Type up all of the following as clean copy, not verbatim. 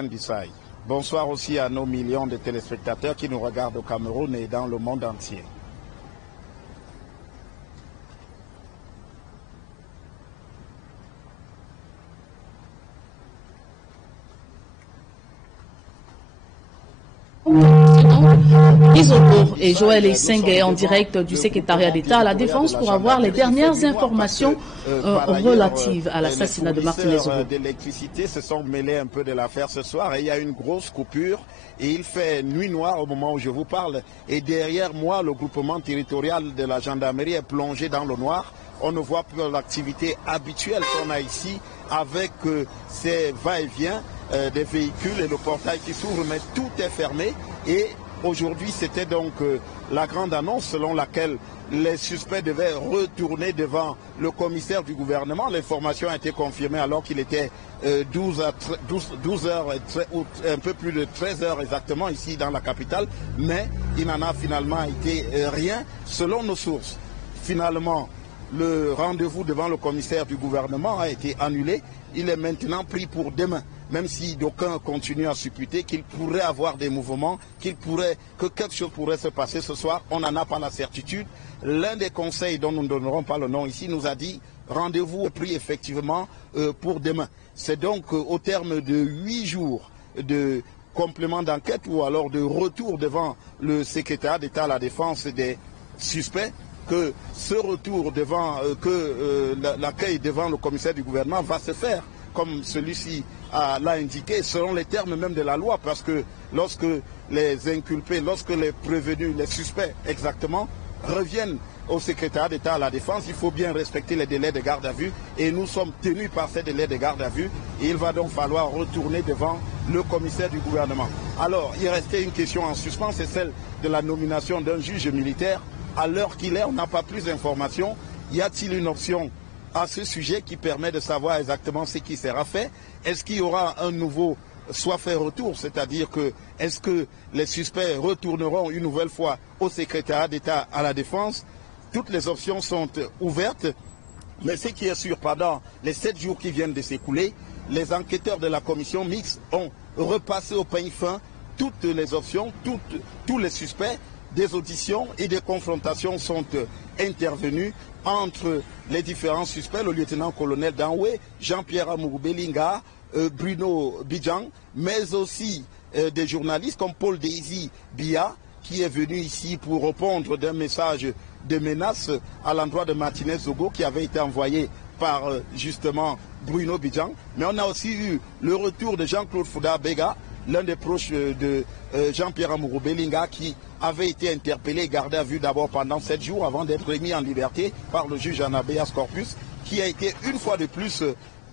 Bissai. Bonsoir aussi à nos millions de téléspectateurs qui nous regardent au Cameroun et dans le monde entier. Isoko et Joël Essengé en direct du secrétariat d'État à la Défense pour avoir les dernières informations relatives à l'assassinat de Martinez Zogo. L'électricité se sont mêlés un peu de l'affaire ce soir et il y a une grosse coupure et il fait nuit noire au moment où je vous parle. Et derrière moi, le groupement territorial de la gendarmerie est plongé dans le noir. On ne voit plus l'activité habituelle qu'on a ici avec ces va-et-vient des véhicules et le portail qui s'ouvre, mais tout est fermé. Et aujourd'hui, c'était donc la grande annonce selon laquelle les suspects devaient retourner devant le commissaire du gouvernement. L'information a été confirmée alors qu'il était 12 heures, un peu plus de 13 heures exactement ici dans la capitale. Mais il n'en a finalement été rien selon nos sources. Finalement, le rendez-vous devant le commissaire du gouvernement a été annulé. Il est maintenant pris pour demain. Même si d'aucuns continuent à supputer qu'il pourrait avoir des mouvements, que quelque chose pourrait se passer ce soir, on n'en a pas la certitude. L'un des conseils dont nous ne donnerons pas le nom ici nous a dit rendez-vous est pris effectivement pour demain. C'est donc au terme de 8 jours de complément d'enquête ou alors de retour devant le secrétaire d'État à la défense des suspects que ce retour devant, l'accueil devant le commissaire du gouvernement va se faire comme celui-ci l'a indiqué, selon les termes même de la loi, parce que lorsque les inculpés, lorsque les prévenus, les suspects exactement, reviennent au secrétaire d'État à la défense, il faut bien respecter les délais de garde à vue et nous sommes tenus par ces délais de garde à vue et il va donc falloir retourner devant le commissaire du gouvernement. Alors, il restait une question en suspens, c'est celle de la nomination d'un juge militaire. À l'heure qu'il est, on n'a pas plus d'informations. Y a-t-il une option à ce sujet qui permet de savoir exactement ce qui sera fait? Est-ce qu'il y aura un nouveau soit fait retour, c'est-à-dire que est-ce que les suspects retourneront une nouvelle fois au secrétariat d'État à la défense? Toutes les options sont ouvertes, mais ce qui est sûr, pendant les 7 jours qui viennent de s'écouler, les enquêteurs de la commission mixte ont repassé au peigne fin toutes les options, tous les suspects. Des auditions et des confrontations sont intervenues entre les différents suspects, le lieutenant-colonel Danwe, Jean-Pierre Amourou Belinga, Bruno Bidjan, mais aussi des journalistes comme Paul Daisy Bia, qui est venu ici pour répondre d'un message de menace à l'endroit de Martinez Zogo qui avait été envoyé par justement Bruno Bidjan. Mais on a aussi eu le retour de Jean-Claude Fouda Bega, l'un des proches de Jean-Pierre Amourou Belinga, qui avait été interpellé et gardé à vue d'abord pendant 7 jours avant d'être remis en liberté par le juge Anabeas Corpus, qui a été une fois de plus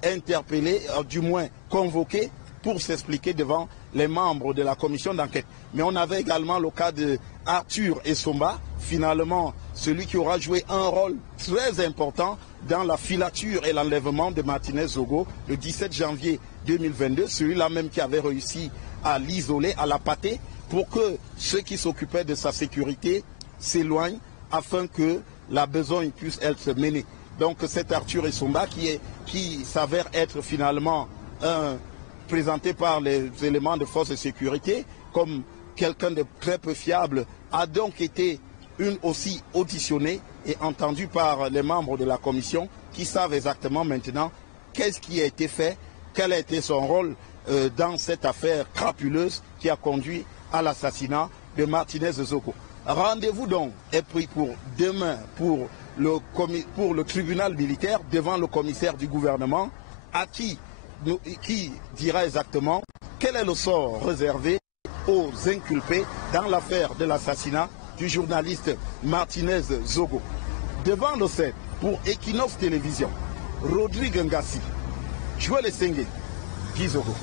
interpellé, du moins convoqué, pour s'expliquer devant les membres de la commission d'enquête. Mais on avait également le cas de Arthur Essomba, finalement celui qui aura joué un rôle très important dans la filature et l'enlèvement de Martinez Zogo le 17 janvier 2022, celui-là même qui avait réussi à l'isoler, à l'appâter, pour que ceux qui s'occupaient de sa sécurité s'éloignent afin que la besogne puisse être menée. Donc cet Arthur Essomba qui s'avère être finalement présenté par les éléments de force de sécurité comme quelqu'un de très peu fiable, a donc été aussi auditionné et entendu par les membres de la commission qui savent exactement maintenant qu'est-ce qui a été fait, quel a été son rôle dans cette affaire crapuleuse qui a conduit à l'assassinat de Martinez Zogo. Rendez-vous donc est pris pour demain pour le tribunal militaire devant le commissaire du gouvernement qui dira exactement quel est le sort réservé aux inculpés dans l'affaire de l'assassinat du journaliste Martinez Zogo. Devant le set pour Equinox Télévision, Rodrigue Ngassi, Joël Essengé, Guy Zogo.